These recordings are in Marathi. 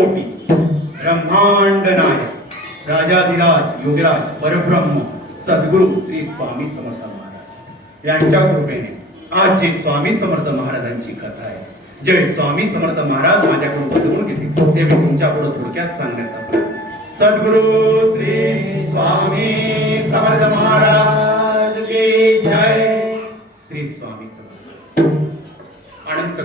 कोटी ब्रह्मांड नायक राजाधिराज योगीराज परब्रह्म सद्गुरु श्री स्वामी समर्थ महाराज. यांच्या कृपेने आज जी स्वामी समर्थ महाराजांची कथा आहे जे स्वामी समर्थ महाराज माझ्याकडून बदलून घेतील ते मी तुमच्या थोडक्यात सांगण्यात सद्गुरु श्री स्वामी समर्थ महाराज.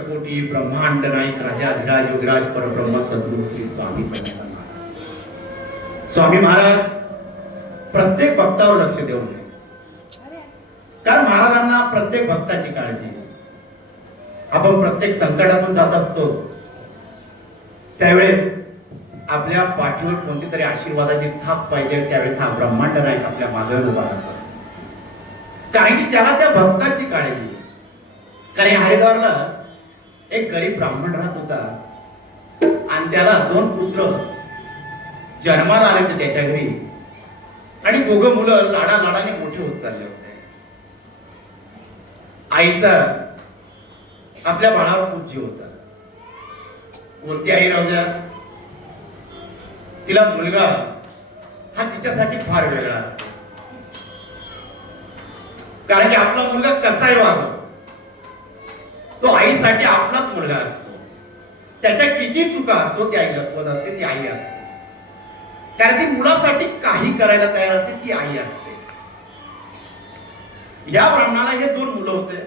कोटी ब्रह्मांड नाईक राजा अधिराज योगराज परब्रह्म सद्गुरु श्री स्वामी समर्थ महाराज. स्वामी महाराज प्रत्येक भक्तावर लक्ष देऊ नये कारण महाराजांना प्रत्येक भक्ताची काळजी आपण प्रत्येक संकटातून जात असतो. त्यावेळेस आपल्या पाठीवर कोणती तरी आशीर्वादाची थाप पाहिजे त्यावेळेस हा ब्रह्मांड नाईक आपल्या मागे उभा राहतो. कारण की त्याला त्या भक्ताची काळजी कारण हरिद्वारला एक गरीब ब्राह्मण राहत होता. आणि त्याला दोन पुत्र. जन्माला आले होते त्याच्या घरी. आणि दोघं मुलं लाडा लाडाने मोठे होत चालले होते. आईचा आपल्या बाळावर खूप जीव होता. कोणती आई राहू तिला मुलगा हा तिच्यासाठी फार वेगळा असतो. कारण की आपला मुलगा कसाही वागतो तो आईसाठी आपलाच मुलगा असतो. त्याच्या किती चुका असतो ती आई लपवत असते ती आई असते. कारण ती मुलासाठी काही करायला तयार असते ती आई असते. या ब्राह्मणाला हे दोन मुलं होते.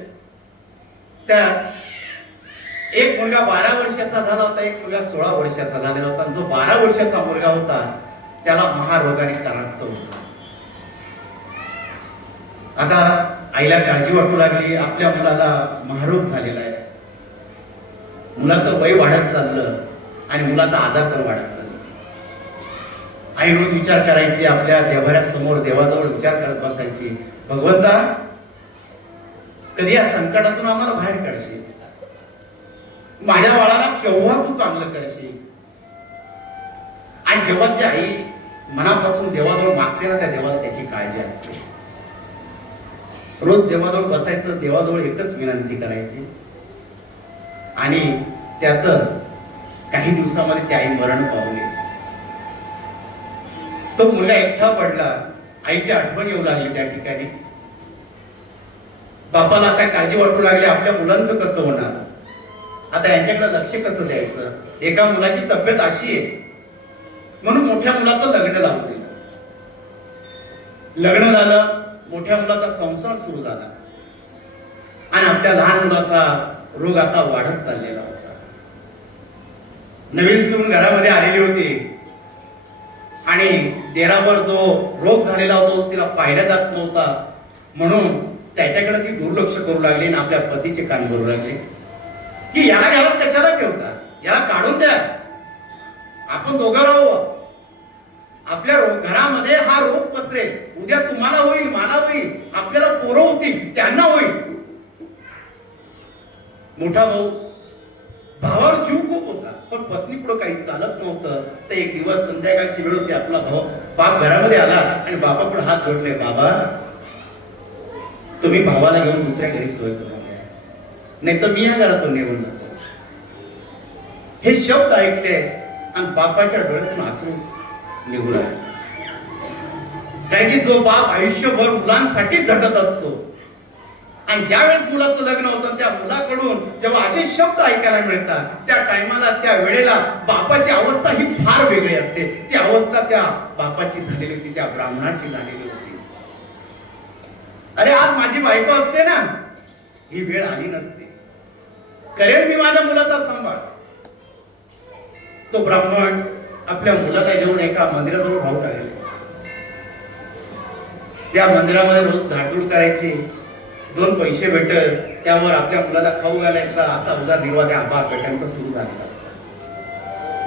त्यात एक मुलगा बारा वर्षाचा झाला होता एक मुलगा सोळा वर्षाचा झालेला होता. जो बारा वर्षाचा मुलगा होता त्याला महारोगाने कराक्त होता आता आईला काळजी वाटू लागली आपल्या मुलाला महारोग झालेला आहे. मुलाचं वय वाढत चाललं आणि मुलाचा आजार पण वाढत चालला. आई रोज विचार करायची आपल्या देवाऱ्यासमोर देवाजवळ विचार करत बसायची भगवंता कधी या संकटातून आम्हाला बाहेर काढशील? माझ्या बाळाला केव्हा तू चांगलं करशील? आणि जेव्हा ती आई मनापासून देवाजवळ मागते ना त्या देवाला त्याची काळजी असते. रोज देवाजवळ बसायचं देवाजवळ एकच विनंती करायची आणि त्यात काही दिवसामध्ये त्याही आई मरण पावले तो मुलगा एकटा पडला आईची आठवण येऊ लागली त्या ठिकाणी. बापाला आता काळजी वाटू लागली आपल्या मुलांचं कसं होणार? आता यांच्याकडे लक्ष कसं द्यायचं? एका मुलाची तब्येत अशी आहे. म्हणून मोठ्या मुलाचं लग्न लावून दिलं. लग्न झालं मोठ्या मुलाचा संसार सुरू झाला. आणि आपल्या लहान मुलाचा रोग आता वाढत चाललेला होता. नवीन सून घरामध्ये आलेली होती. आणि देरावर जो रोग झालेला होता तिला पाहिला जात नव्हता. म्हणून त्याच्याकडे ती दुर्लक्ष करू लागली आणि आपल्या पतीचे कान भरू लागले. की याला घरात कशाला ठेवता? याला काढून द्या. आपण दोघं राहू आपल्या रो- घरामध्ये हा रोग पसरेल. उद्या तुम्हाला होईल मला होईल आपल्याला पोरं होतील त्यांना होईल. मोठा भाऊ. भावावर जीव खूप होता पण पत्नी पुढे काही चालत नव्हतं. तर एक दिवस संध्याकाळची वेळ होती आपला भाऊ बाप घरामध्ये आला आणि बापापुढे हात जोडले बाबा तुम्ही भावाला घेऊन दुसऱ्या घरी सोय करून घ्या नाही तर मी या घरातून निघून जातो. हे शब्द ऐकले आणि बापाच्या डोळ्यातून आसरू निघून आले कारण की जो बाप आयुष्यभर मुलांसाठी झटत असतो आणि ज्यावेळेस मुलाचं लग्न होतं त्या मुलाकडून जेव्हा असे शब्द ऐकायला मिळतात त्या टायमाला त्या वेळेला बापाची अवस्था ही फार वेगळी असते. ती अवस्था त्या बापाची झालेली होती त्या ब्राह्मणाची झालेली होती. अरे आज माझी बायको असते ना ही वेळ आली नसते. करेल मी माझ्या मुलाचा सांभाळ. तो ब्राह्मण आपल्या मुलाला घेऊन एका मंदिराजवळ राहू लागले त्या मंदिरामध्ये रोज झाडझूड करायची. दोन पैसे भेटल त्यावर आपल्या मुलाला खाऊ घालायचा असा उदरनिर्वाह त्या आबा पेट्यांचा सुरू झालेला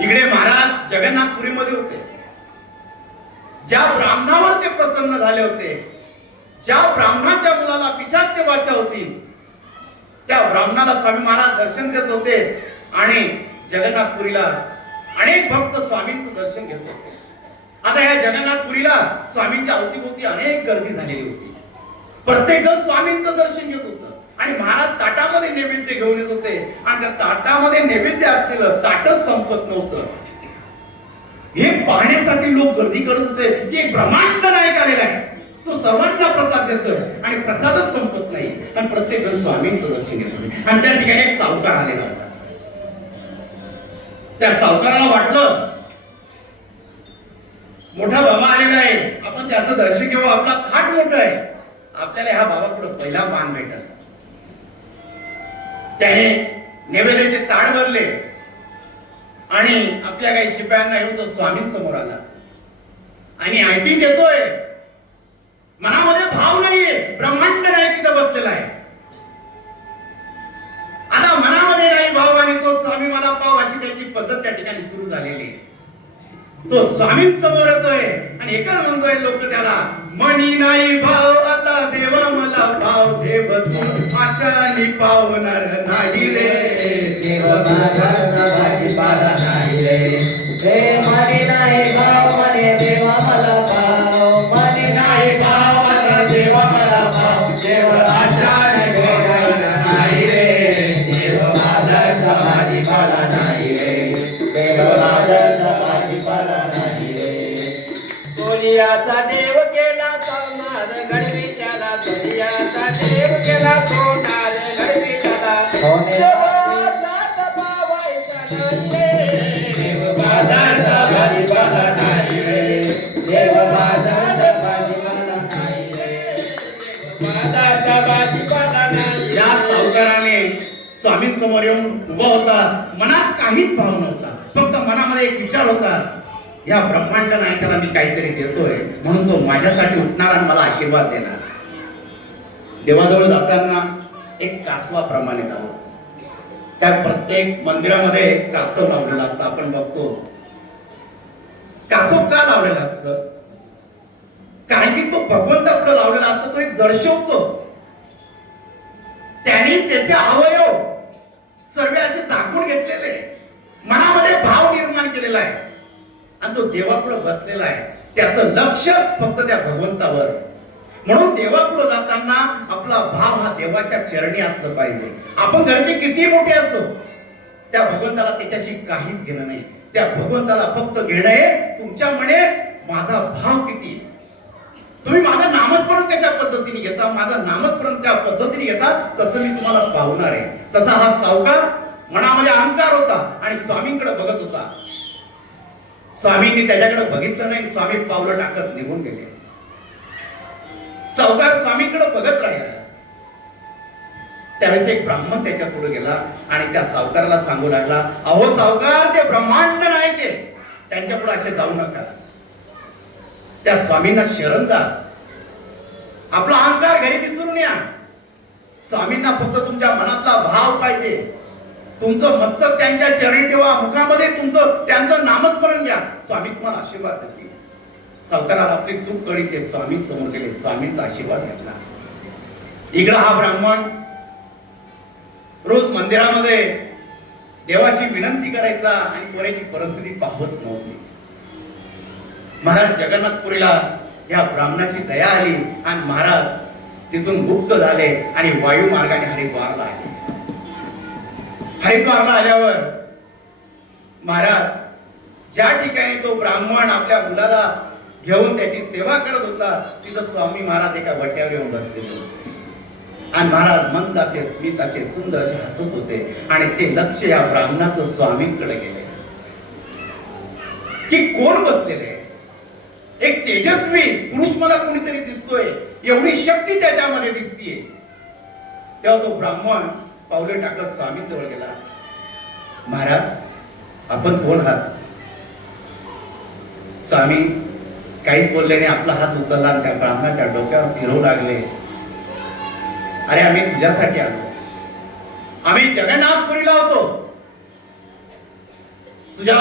इकडे महाराज जगन्नाथपुरीमध्ये होते. ज्या ब्राह्मणावर ते प्रसन्न झाले होते ज्या ब्राह्मणाच्या मुलाला पिछात ते वाचा होती त्या ब्राह्मणाला स्वामी महाराज दर्शन देत होते आणि जगन्नाथपुरीला अनेक भक्त स्वामींचं दर्शन घेत होते. आता या जगन्नाथपुरीला स्वामींच्या अवतीभोवती अनेक गर्दी झालेली होती. प्रत्येक जण स्वामींचं दर्शन घेत होतं. आणि महाराज ताटामध्ये नैवेद्य घेऊन येत होते. आणि त्या ताटामध्ये नैवेद्य असलेलं ताटच संपत नव्हतं. हे पाहण्यासाठी लोक गर्दी करत होते. की एक ब्रह्मांड नायक आलेला आहे. तो सर्वांना प्रसाद देतोय. आणि प्रसादच संपत नाही. आणि प्रत्येक जण स्वामींचं दर्शन घेत होते. आणि त्या ठिकाणी एक सावकार आलेला होता. त्या सावकाराला वाटलं मोठा बाबा आलेला आहे. आपण त्याचं दर्शन घेऊ. आपला खाट मोठा आहे. आपल्याला ह्या बाबा पुढे पहिला मान भेटल त्याने नेवेद्याचे ताड भरले. आणि आपल्या काही शिपायांना येऊन तो स्वामींसमोर आला. आणि आयटी देतोय. मनामध्ये भाव नाहीये. ब्रह्मांड नाही तिथं बसलेला आहे. आता मनामध्ये नाही भाव आणि तो स्वामी मला पाव अशी त्याची पद्धत त्या ठिकाणी सुरू झालेली आहे. तो स्वामींसमोर येतोय. आणि एकच म्हणतोय लोक त्याला मणी नाही भाव आता देवा मला भाव देव तू आशानी पावणार नाही रे. देव माझा नाही रे. स्वामी समोर येऊन उभा होता मनात काहीच भाव नव्हता. फक्त मनामध्ये एक विचार होता या ब्रह्मांड नायकाला मी काहीतरी देतोय. म्हणून तो माझ्यासाठी उठणार आणि मला आशीर्वाद देणार. देवाजवळ जाताना एक कासवा प्रमाणित जावं त्या प्रत्येक मंदिरामध्ये कासव लावलेला असतं आपण बघतो. कासव का लावलेलं असतं? कारण की तो भगवंत पुढे लावलेला असतो तो एक दर्शवतो. त्यांनी त्याचे अवयव सर्व असे दाखवून घेतलेले. मनामध्ये भाव निर्माण केलेला आहे. आणि तो देवापुढे बसलेला आहे. त्याचं लक्ष फक्त त्या भगवंतावर. म्हणून देवापुढे जाताना आपला भाव हा देवाच्या चरणी असलं पाहिजे. आपण घरचे किती मोठे असो त्या भगवंताला त्याच्याशी काहीच घेणं नाही. त्या भगवंताला फक्त घेणं आहे तुमच्या म्हणे माझा भाव किती तुम्ही माझं नामस्मरण कशा पद्धतीने घेता? माझं नामस्मरण त्या पद्धतीने घेता तसं मी तुम्हाला पावणार आहे. तसा हा सावकार मनामध्ये अहंकार होता आणि स्वामींकडे बघत होता. स्वामींनी त्याच्याकडे बघितलं नाही स्वामी पावलं टाकत निघून गेले. सावकार स्वामींकडे बघत राहिला. त्यावेळेस एक ब्राह्मण त्याच्या पुढे गेला आणि त्या सावकाराला सांगू लागला अहो सावकार ते ब्रह्मांड नाही ते. त्यांच्या पुढे असे जाऊ नका. त्या स्वामींना शरण जा आपला अहंकार घरी विसरून या. स्वामींना फक्त तुमच्या मनातला भाव पाहिजे. तुमचं मस्तक त्यांच्या चरणी ठेवा. मुखामध्ये तुमचं त्यांचं नामस्मरण घ्या. स्वामी तुम्हाला आशीर्वाद देते सावकाराला आपली चूक कळी ते स्वामी समोर गेले. स्वामींचा आशीर्वाद घेतला. इकडं हा ब्राह्मण रोज मंदिरामध्ये देवाची विनंती करायचा आणि पोराची परिस्थिती पाहत नव्हती. महाराज जगन्नाथपुरीला या ब्राह्मणाची दया आली आणि महाराज तिथून गुप्त झाले आणि वायू मार्गाने हरिद्वारला आले. हरिद्वारला आल्यावर महाराज ज्या ठिकाणी तो ब्राह्मण आपल्या मुलाला घेऊन त्याची सेवा करत होता तिथं स्वामी महाराज एका वट्यावर येऊन बसलेले आणि महाराज मंद असे स्मित असे सुंदर असे हसत होते. आणि ते लक्ष या ब्राह्मणाचं स्वामींकडे गेले. की कोण बसलेले? एक तेजस्वी पुरुष मला कुणीतरी दिसतोय. एवढी शक्ती त्याच्यामध्ये दिसतीये. तेव्हा तो ब्राह्मण पावले टाकत स्वामी जवळ गेला. महाराज आपण कोण आहात? स्वामी काहीच बोलले नाही आपला हात उचलला आणि त्या ब्राह्मणाच्या डोक्यावर फिरवू लागले. अरे आम्ही तुझ्यासाठी आलो. आम्ही जगन्नाथपुरीला होतो. तुझ्या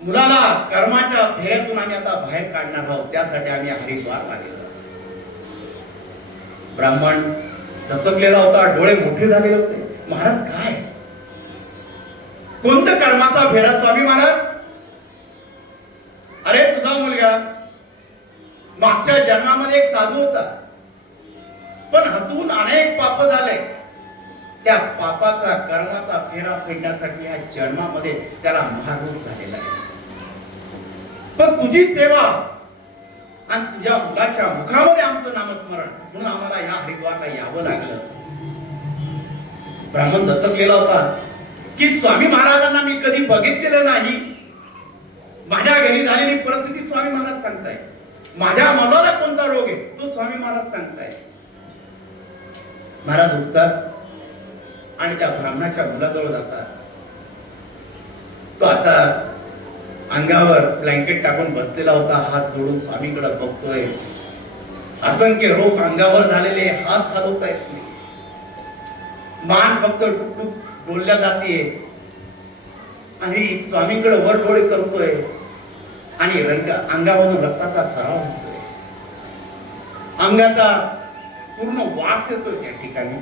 मुलाला कर्माच्या फेऱ्यातून आम्ही आता बाहेर काढणार आहोत. त्यासाठी आम्ही हरिद्वार आलेलो ब्राह्मण दचकलेला होता डोळे मोठे झालेले होते. महाराज काय? कोणतं कर्माचा फेरा स्वामी महाराज अरे तुझा मुलगा मागच्या जन्मामध्ये एक साधू होता. पण हातून अनेक पाप झाले. त्या पापाचा कर्माचा फेरा फेडण्यासाठी या जन्मामध्ये त्याला महारूप झालेला आहे. पण तुझी सेवा आणि तुझ्या मुलाच्या मुखामध्ये आमचं नामस्मरण म्हणून आम्हाला या हरिद्वारला यावं लागलं. ब्राह्मण दचकलेला होता की स्वामी महाराजांना मी कधी बघितलेलं नाही. माझ्या घरी झालेली परिस्थिती स्वामी महाराज सांगताय माझ्या मनाला कोणता रोग आहे? तो स्वामी महाराज सांगताय. महाराज उठतात आणि त्या ब्राह्मणाच्या मुलाजवळ जातात. तो आता अंगावर ब्लँकेट टाकून बसलेला होता हात जोडून स्वामीकडे बघतोय. असंख्य रोग अंगावर झालेले हात हलवता येत नाही. मान फक्त टुकटुक बोलल्या जाते आणि स्वामीकडे वर डोळे करतोय. आणि रंग अंगामधून रक्ताचा सराव होतोय. अंगाचा पूर्ण वास येतोय त्या ठिकाणी.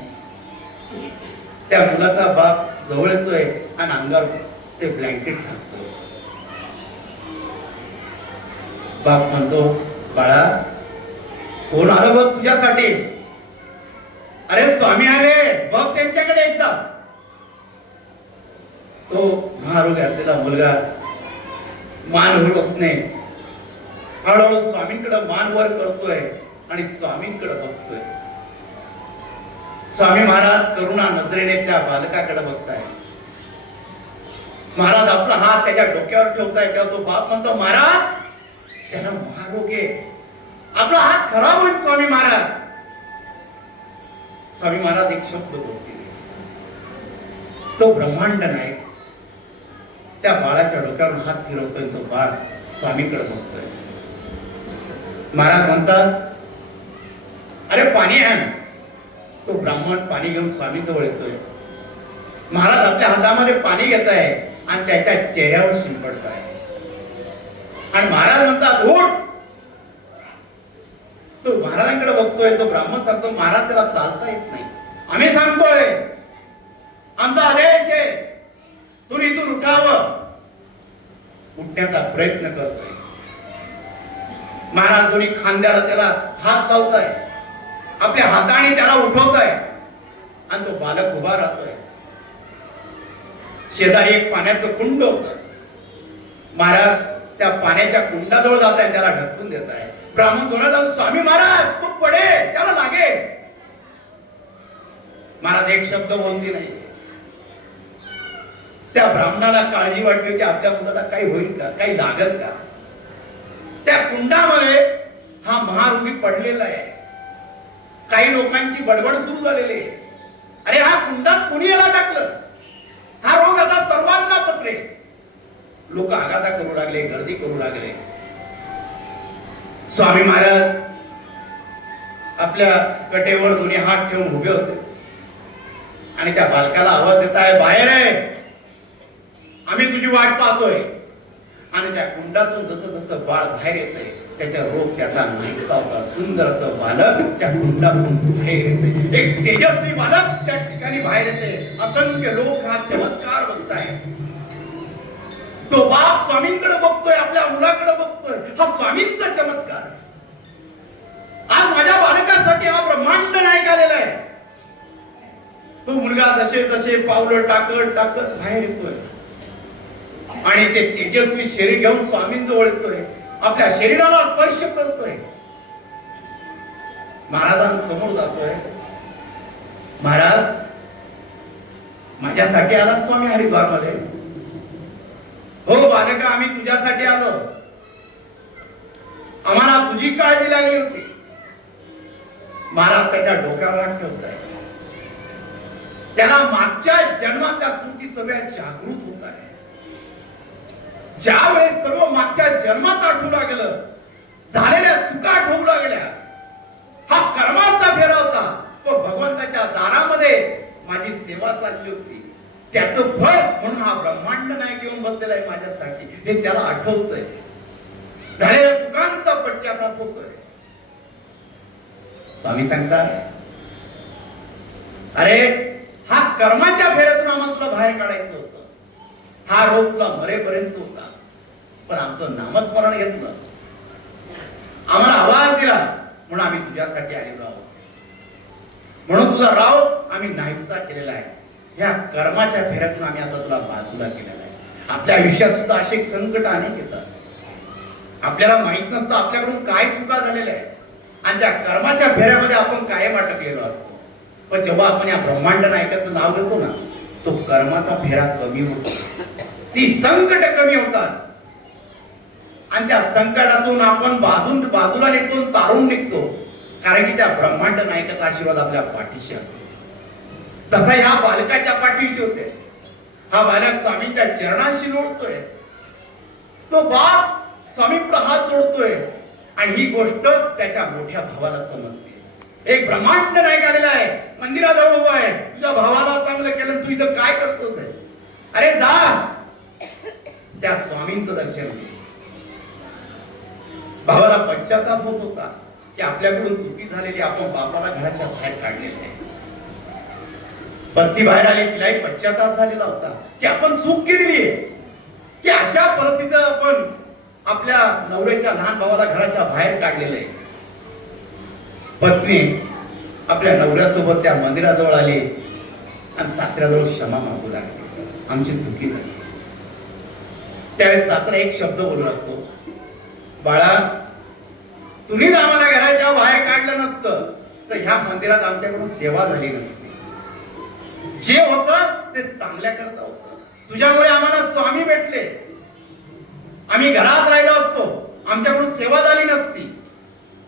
त्या मुलाचा बाप जवळ येतोय आणि अंगावर ते ब्लँकेट झाकतोय. बाप म्हणतो बाळा कोण आलं बघ तुझ्यासाठी? अरे स्वामी आले बघ त्यांच्याकडे एकदा. तो महारोग घातलेला मुलगा मान हलवत नाही हळूहळू स्वामींकडे मान वर करतोय आणि स्वामींकडे बघतोय. स्वामी महाराज करुणा नजरेने त्या बालकाकडे बघताय महाराज आपला हात त्याच्या डोक्यावर ठेवताय तेव्हा तो बाप म्हणतो महाराज त्याला महारोग आहे आपला हात खराब होईल स्वामी महाराज. स्वामी महाराज एक शब्द बोलतील. तो ब्रह्मांड नाही त्या बाळाच्या डोक्यावर हात फिरवतोय तो बाळ स्वामीकडे बघतोय. महाराज म्हणतात अरे पाणी आण. तो ब्राह्मण पाणी घेऊन स्वामी जवळ येतोय. महाराज आपल्या हातामध्ये पाणी घेत आहे आणि त्याच्या चेहऱ्यावर शिंपडत आहे आणि महाराज म्हणतात उठ. तो महाराजांकडे बघतोय तो ब्राह्मण सांगतो महाराज त्याला चालता येत नाही. आम्ही सांगतोय आमचा आदेश आहे. तुम्ही इथून उठावं. फुटण्याचा प्रयत्न करतोय. महाराज दोन्ही खांद्याला त्याला हात लावताय. आपल्या हाताने त्याला उठवताय. आणि तो बालक उभा राहतोय. शेजारी एक पाण्याचं कुंड होत. महाराज त्या पाण्याच्या कुंडाजवळ जात आहे त्याला ढकलून देत आहे ब्राह्मण जोरात जाऊन स्वामी महाराज तो पडे त्याला लागे महाराज एक शब्द बोलती नाही. त्या ब्राह्मणाला काळजी वाटली की आपल्या मुलाला काही होईल का? काही लागल का? त्या कुंडामध्ये हा महारोगी पडलेला आहे. काही लोकांची बडबड सुरू झालेली आहे. अरे हा कुंडात कुणी याला टाकलं? हा रोग आता सर्वांना पत्रे लोक आघाता करू लागले गर्दी करू लागले. स्वामी महाराज आपल्या कटेवर दोन्ही हात ठेवून उभे होते. आणि त्या बालकाला आवाज देत आहे बाहेर आहे आम्ही तुझी वाट पाहतोय. आणि त्या कुंडातून जसं जसं बाळ बाहेर येतंय त्याच्या रोग त्याचा नाहीसा होता. सुंदर असं बालक त्या कुंडातून बाहेर येते एक तेजस्वी बालक त्या ठिकाणी बाहेर येते असंख्य लोक हा चमत्कार बघताय. तो बाप स्वामींकडे बघतोय आपल्या मुलाकडे बघतोय. हा स्वामींचा चमत्कार. आज माझ्या बालकासाठी हा ब्रह्मांड नाही आलेला आहे. तो मुलगा जसे जसे पावलं टाकत टाकत बाहेर येतोय. आणि ते तेजस्वी शरीर घेऊन स्वामींजवळ येतोय. आपल्या शरीराला स्पर्श करतोय. महाराजांसमोर जातोय. महाराज माझ्यासाठी आला स्वामी हरिद्वारमध्ये हो बालका आम्ही तुझ्यासाठी आलो. आम्हाला तुझी काळजी लागली होती. महाराज त्याच्या डोक्यावर हात ठेवताय. त्याला मागच्या जन्माच्या तुमची सगळ्या जागृत होत आहे. ज्या वेळेस सर्व मागच्या जन्मात आठवू लागलं झालेल्या चुका आठवू लागल्या हा कर्माचा फेरा होता तो भगवंताच्या दारामध्ये माझी सेवा चालली होती. त्याच फळ म्हणून हा ब्रह्मांड नाही घेऊन बसलेला आहे माझ्यासाठी. हे त्याला आठवतंय. झालेल्या चुकांचा पश्चाताप होतोय. स्वामी सांगतात अरे हा कर्माच्या फेऱ्यातून आम्हाला तुला बाहेर काढायचं होतं. हा रोग तुला मरेपर्यंत होता. पण आमचं नामस्मरण घेतलं आम्हाला आवाज दिला म्हणून आम्ही तुझ्यासाठी आलेलो आहोत. म्हणून तुझा राव आम्ही नाहीसा केलेला आहे. ह्या कर्माच्या फेऱ्यातून आम्ही आता तुला बाजूला केलेला आहे. आपल्या आयुष्यात सुद्धा असे संकट अनेक येतात. आपल्याला माहीत नसतं आपल्याकडून काय चुका झालेल्या आहे आणि त्या कर्माच्या फेऱ्यामध्ये आपण कायम अटकलेलो असतो. पण जेव्हा आपण या ब्रह्मांड नायकाचं नाव घेतो ना तो कर्माचा फेरा कमी होतो. ती संकट कमी होतात. आणि त्या संकटातून आपण बाजून बाजूला निघतो तारून निघतो. कारण की त्या ब्रह्मांड नायकाचा आशीर्वाद आपल्या पाठीशी असतो. तसा ह्या बालकाच्या पाठीशी होते. हा बालक स्वामींच्या चरणांशी लोळतोय. तो बाप स्वामी हात जोडतोय. आणि ही गोष्ट त्याच्या मोठ्या भावाला समजते. एक ब्रह्मांड नायक आलेला आहे. मंदिराजवळ उभा आहे. तुझ्या भावाला चांगलं केलं तू इथं काय करतोस आहे? अरे दा त्या स्वामींचं दर्शन घे. भावाला पश्चाताप होत होता की आपल्याकडून चुकी झालेली आपण बापाला घराच्या बाहेर काढलेली आहे. पत्नी बाहेर आली तिलाही पश्चाताप झालेला होता की आपण चूक केलेली आहे. की अशा परिस्थितीत आपण आपल्या नवऱ्याच्या लहान भावाला घराच्या बाहेर काढलेलं आहे. पत्नी आपल्या नवऱ्यासोबत त्या मंदिराजवळ आली आणि सासऱ्याजवळ क्षमा मागू लागली. आमची चुकी झाली. त्यावेळेस सासरा एक शब्द बोलू लागतो. बाळा तुम्हीच आम्हाला घराच्या बाहेर काढलं नसतं तर ह्या मंदिरात आमच्याकडून सेवा झाली नसती. जे होत ते चांगल्या करता होत. तुझ्यामुळे आम्हाला स्वामी भेटले. आम्ही घरात राहिलो असतो. आमच्याकडून सेवा झाली नसती.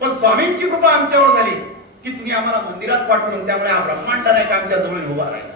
पण स्वामींची कृपा आमच्यावर झाली की तुम्ही आम्हाला मंदिरात पाठवलं. त्यामुळे हा ब्रह्मांड नाही का आमच्या जवळ उभा राहिला?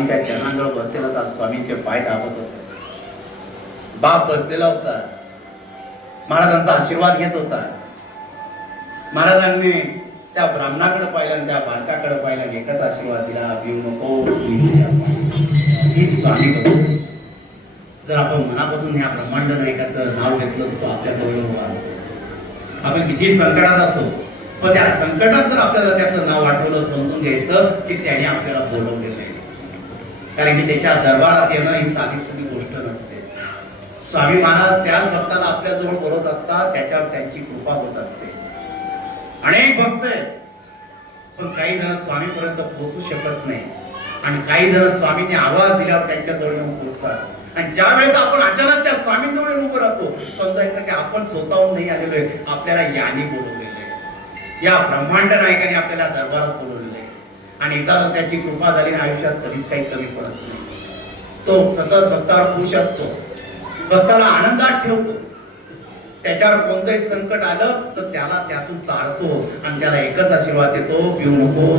स्वामीच्या चरणांजवळ बसलेला होता स्वामींचे पाय दाबत होते. बाप बसलेला होता. महाराजांचा आशीर्वाद घेत होता. महाराजांनी त्या ब्राह्मणाकडे पाहिलं त्या बालकाकडे पाहिलं एकच आशीर्वाद दिला भिऊ नको ही स्वामी जर आपण मनापासून ह्या ब्रह्मांड नायकाचं नाव घेतलं तर तो आपल्या जवळ उभा असतो. आपण किती संकटात असो पण त्या संकटात जर आपल्याला त्याचं नाव आठवलं समजून घ्यायचं की त्याने आपल्याला बोलवलेलं कारण की त्याच्या दरबारात येणं ही साधी सुधी गोष्ट नसते. स्वामी महाराज त्याच भक्ताला आपल्या जवळ बोलवत असतात त्याच्यावर त्यांची कृपा होत असते. अनेक भक्त पण काही जण स्वामीपर्यंत पोहोचू शकत नाही. आणि काही जण स्वामीने आवाज दिल्यावर त्यांच्या जवळ येऊन पोहोचतात. आणि ज्या वेळेस आपण अचानक त्या स्वामींजवळ येऊन उभं राहतो समजायचं की आपण स्वतःहून नाही आलेलो आहे आपल्याला याने बोलवलेलं आहे. या ब्रह्मांड नायकाने आपल्याला दरबारात बोलवलेलं आणि एकदा जर त्याची कृपा झाली ना आयुष्यात कधीच काही कमी पडत नाही. तो सतत भक्तावर खुश असतो. भक्ताला आनंदात ठेवतो. त्याच्यावर कोणतंही संकट आलं तर त्याला त्यातून तारतो आणि त्याला एकच आशीर्वाद देतो पिऊ नको